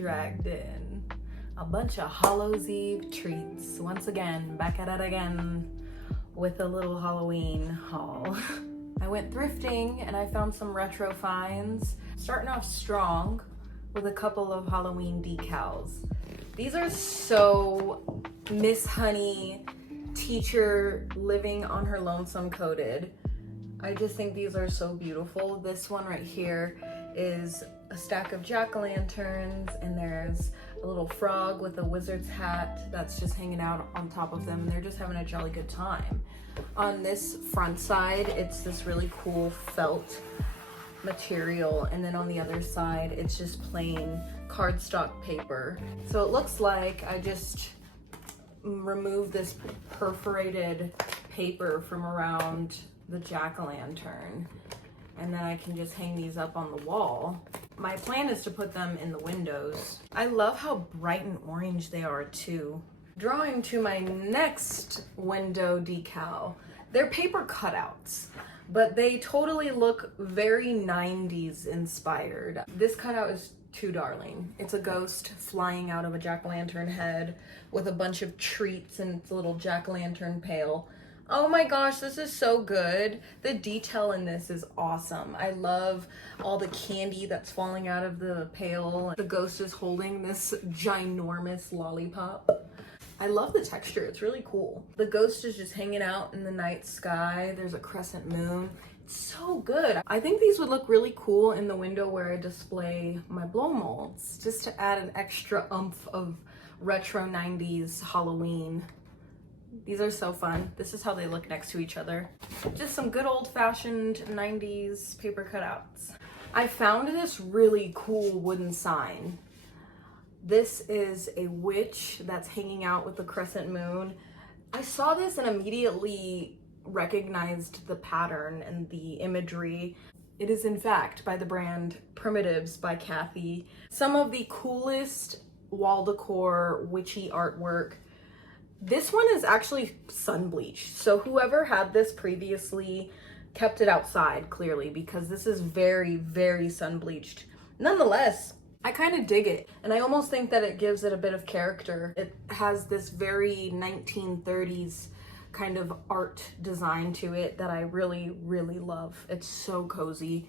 dragged in a bunch of Hallows Eve treats. Once again, back at it again with a little Halloween haul. I went thrifting and I found some retro finds. Starting off strong with a couple of Halloween decals. These are so Miss Honey, teacher living on her lonesome coded. I just think these are so beautiful. This one right here is a stack of jack-o'-lanterns, and there's a little frog with a wizard's hat that's just hanging out on top of them, and they're just having a jolly good time. On this front side, it's this really cool felt material, and then on the other side, it's just plain cardstock paper. So it looks like I just removed this perforated paper from around the jack-o'-lantern, and then I can just hang these up on the wall. My plan is to put them in the windows. I love how bright and orange they are too. Drawing to my next window decal. They're paper cutouts, but they totally look very 90s inspired. This cutout is too darling. It's a ghost flying out of a jack-o'-lantern head with a bunch of treats in its little jack-o'-lantern pail. Oh my gosh, this is so good. The detail in this is awesome. I love all the candy that's falling out of the pail. The ghost is holding this ginormous lollipop. I love the texture, it's really cool. The ghost is just hanging out in the night sky. There's a crescent moon. It's so good. I think these would look really cool in the window where I display my blow molds, just to add an extra oomph of retro 90s Halloween. These are so fun. This is how they look next to each other. Just some good old-fashioned 90s paper cutouts. I found this really cool wooden sign. This is a witch that's hanging out with the crescent moon. I saw this and immediately recognized the pattern and the imagery. It is in fact by the brand Primitives by Kathy. Some of the coolest wall decor witchy artwork. This one is actually sun bleached, so whoever had this previously kept it outside clearly, because this is very, very sun bleached. Nonetheless, I kind of dig it, and I almost think that it gives it a bit of character. It has this very 1930s kind of art design to it that I really, really love. It's so cozy.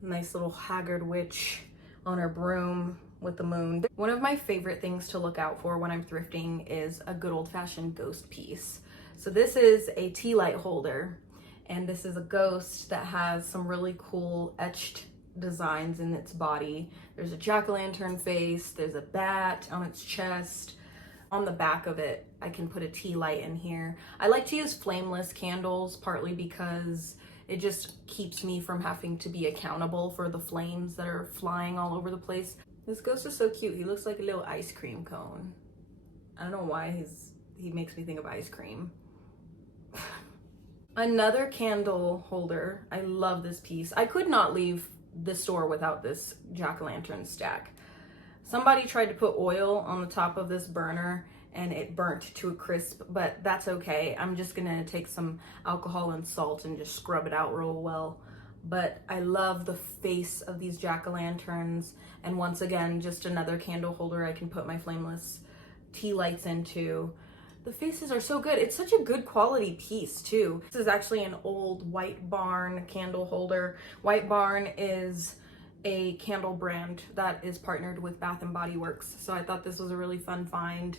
Nice little haggard witch on her broom with the moon. One of my favorite things to look out for when I'm thrifting is a good old-fashioned ghost piece. So this is a tea light holder, and this is a ghost that has some really cool etched designs in its body. There's a jack-o'-lantern face, there's a bat on its chest. On the back of it, I can put a tea light in here. I like to use flameless candles, partly because it just keeps me from having to be accountable for the flames that are flying all over the place. This ghost is so cute. He looks like a little ice cream cone. I don't know why he makes me think of ice cream. Another candle holder. I love this piece. I could not leave the store without this jack-o'-lantern stack. Somebody tried to put oil on the top of this burner and it burnt to a crisp, but that's okay. I'm just gonna take some alcohol and salt and just scrub it out real well. But I love the face of these jack-o'-lanterns, and once again, just another candle holder I can put my flameless tea lights into. The faces are so good. It's such a good quality piece too. This is actually an old White Barn candle holder. White Barn is a candle brand that is partnered with Bath & Body Works, so I thought this was a really fun find.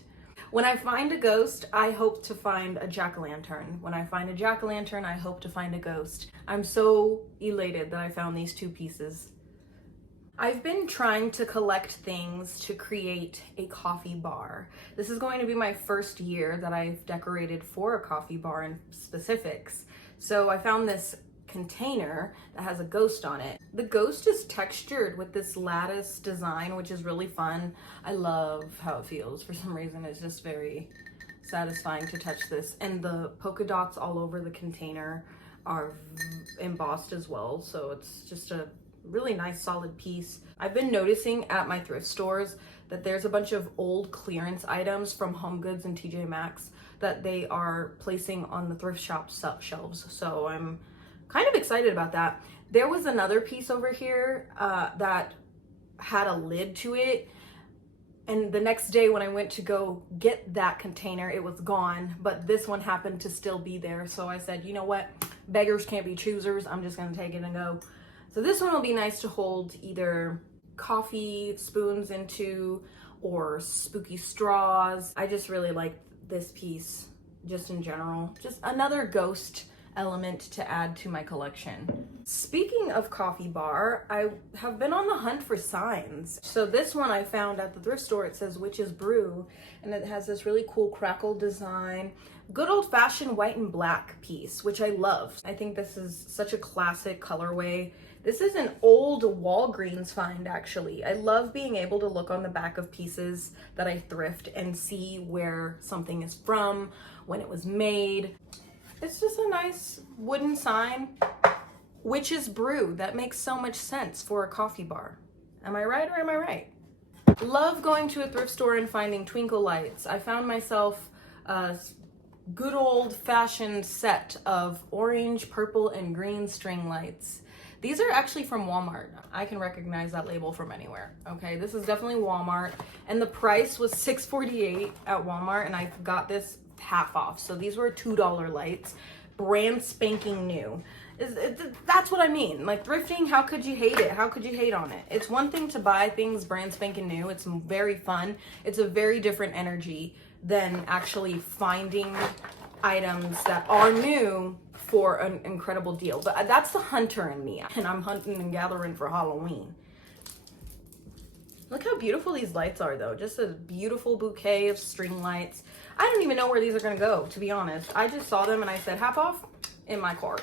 When I find a ghost, I hope to find a jack-o'-lantern. When I find a jack-o'-lantern, I hope to find a ghost. I'm so elated that I found these two pieces. I've been trying to collect things to create a coffee bar. This is going to be my first year that I've decorated for a coffee bar in specifics. So I found this container that has a ghost on it. The ghost is textured with this lattice design, which is really fun. I love how it feels. For some reason, it's just very satisfying to touch this. And the polka dots all over the container are embossed as well, so it's just a really nice solid piece. I've been noticing at my thrift stores that there's a bunch of old clearance items from Home Goods and TJ Maxx that they are placing on the thrift shop shelves, so I'm kind of excited about that. There was another piece over here that had a lid to it And the next day when I went to go get that container, it was gone, but this one happened to still be there. So I said, you know what? Beggars can't be choosers. I'm just gonna take it and go. So this one will be nice to hold either coffee spoons into or spooky straws. I just really like this piece just in general. Just another ghost element to add to my collection. Speaking of coffee bar, I have been on the hunt for signs. So this one I found at the thrift store. It says Witch's Brew, and it has this really cool crackle design. Good old-fashioned white and black piece, which I love. I think this is such a classic colorway. This is an old Walgreens find, actually. I love being able to look on the back of pieces that I thrift and see where something is from, when it was made. It's just a nice wooden sign. Witch's Brew. That makes so much sense for a coffee bar. Am I right or am I right? Love going to a thrift store and finding twinkle lights. I found myself a good old-fashioned set of orange, purple, and green string lights. These are actually from Walmart. I can recognize that label from anywhere. Okay, this is definitely Walmart. And the price was $6.48 at Walmart, and I got this half off. So these were $2 lights, brand spanking new. That's what I mean. Like thrifting, how could you hate it? How could you hate on it? It's one thing to buy things brand spanking new. It's very fun. It's a very different energy than actually finding items that are new for an incredible deal. But that's the hunter in me, and I'm hunting and gathering for Halloween. Look how beautiful these lights are, though. Just a beautiful bouquet of string lights. I don't even know where these are gonna go, to be honest. I just saw them and I said, half off in my cart.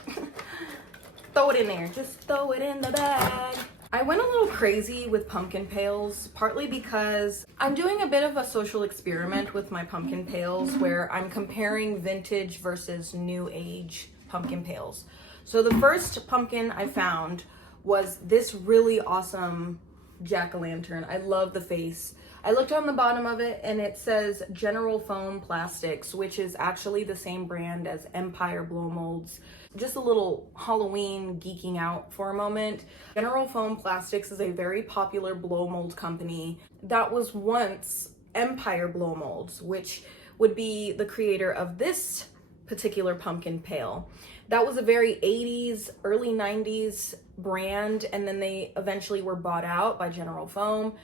Throw it in there, just throw it in the bag. I went a little crazy with pumpkin pails, partly because I'm doing a bit of a social experiment with my pumpkin pails where I'm comparing vintage versus new age pumpkin pails. So the first pumpkin I found was this really awesome jack-o'-lantern. I love the face. I looked on the bottom of it and it says General Foam Plastics, which is actually the same brand as Empire Blow Molds. Just a little Halloween geeking out for a moment. General Foam Plastics is a very popular blow mold company that was once Empire Blow Molds, which would be the creator of this particular pumpkin pail. That was a very 80s, early 90s brand, and then they eventually were bought out by General Foam.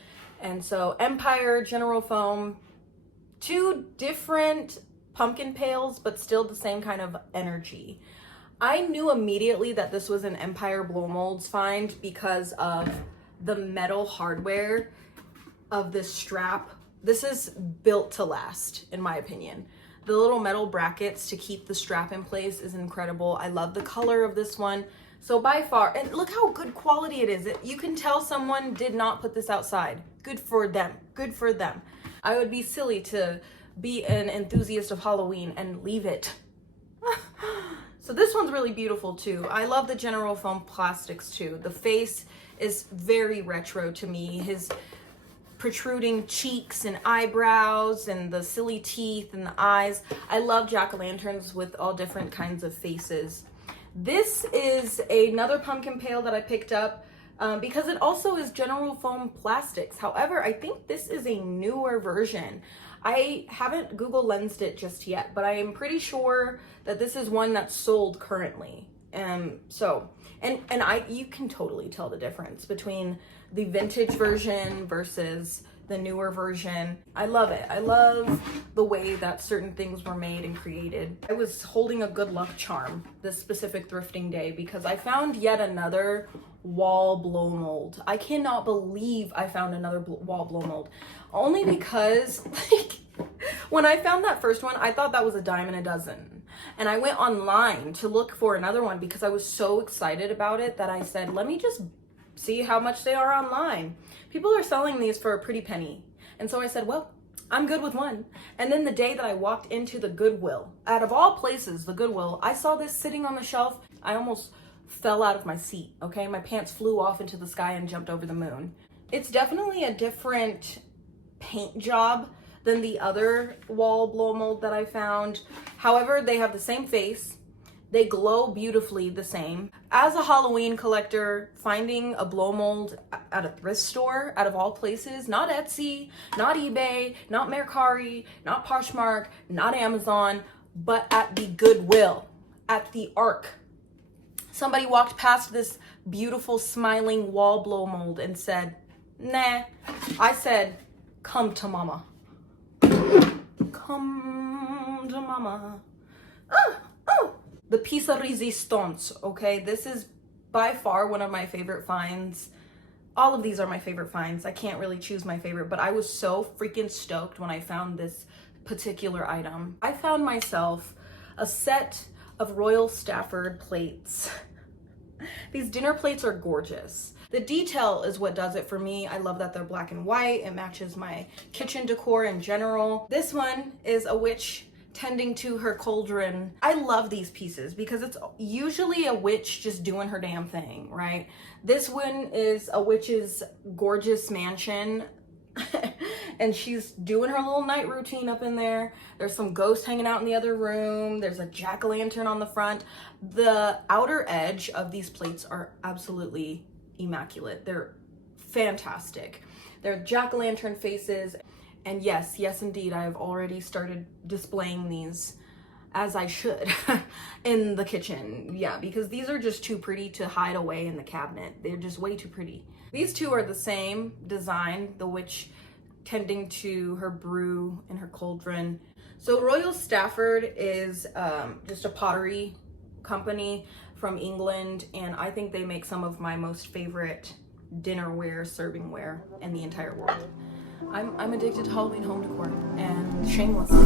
And so Empire, General Foam, two different pumpkin pails, but still the same kind of energy. I knew immediately that this was an Empire Blow Molds find because of the metal hardware of this strap. This is built to last, in my opinion. The little metal brackets to keep the strap in place is incredible. I love the color of this one. So by far, and look how good quality it is. You can tell someone did not put this outside. Good for them, good for them. I would be silly to be an enthusiast of Halloween and leave it. So this one's really beautiful too. I love the General Foam Plastics too. The face is very retro to me. His protruding cheeks and eyebrows and the silly teeth and the eyes. I love jack-o'-lanterns with all different kinds of faces. This is another pumpkin pail that I picked up because it also is General Foam Plastics. However, I think this is a newer version. I haven't Google Lensed it just yet, but I am pretty sure that this is one that's sold currently. You can totally tell the difference between the vintage version versus the newer version. I love it. I love the way that certain things were made and created. I was holding a good luck charm this specific thrifting day because I found yet another wall blow mold. I cannot believe I found another wall blow mold. Only because when I found that first one, I thought that was a dime a dozen. And I went online to look for another one because I was so excited about it that I said, let me just see how much they are online. People are selling these for a pretty penny. And so I said, well, I'm good with one. And then the day that I walked into the Goodwill, out of all places, the Goodwill, I saw this sitting on the shelf. I almost fell out of my seat, okay? My pants flew off into the sky and jumped over the moon. It's definitely a different paint job than the other wall blow mold that I found. However, they have the same face. They glow beautifully the same. As a Halloween collector, finding a blow mold at a thrift store, out of all places, not Etsy, not eBay, not Mercari, not Poshmark, not Amazon, but at the Goodwill, at the Ark. Somebody walked past this beautiful smiling wall blow mold and said, nah. I said, come to mama. Come to mama. The piece of resistance, okay? This is by far one of my favorite finds. All of these are my favorite finds. I can't really choose my favorite, but I was so freaking stoked when I found this particular item. I found myself a set of Royal Stafford plates. These dinner plates are gorgeous. The detail is what does it for me. I love that they're black and white. It matches my kitchen decor in general. This one is a witch tending to her cauldron. I love these pieces because it's usually a witch just doing her damn thing, right? This one is a witch's gorgeous mansion and she's doing her little night routine up in there. There's some ghosts hanging out in the other room. There's a jack-o'-lantern on the front. The outer edge of these plates are absolutely immaculate. They're fantastic. They're jack-o'-lantern faces. And yes, indeed, I have already started displaying these, as I should, in the kitchen. Yeah, because these are just too pretty to hide away in the cabinet. They're just way too pretty. These two are the same design, the witch tending to her brew in her cauldron. So Royal Stafford is just a pottery company from England, and I think they make some of my most favorite dinnerware, servingware in the entire world. I'm addicted to Halloween home decor, and shamelessly.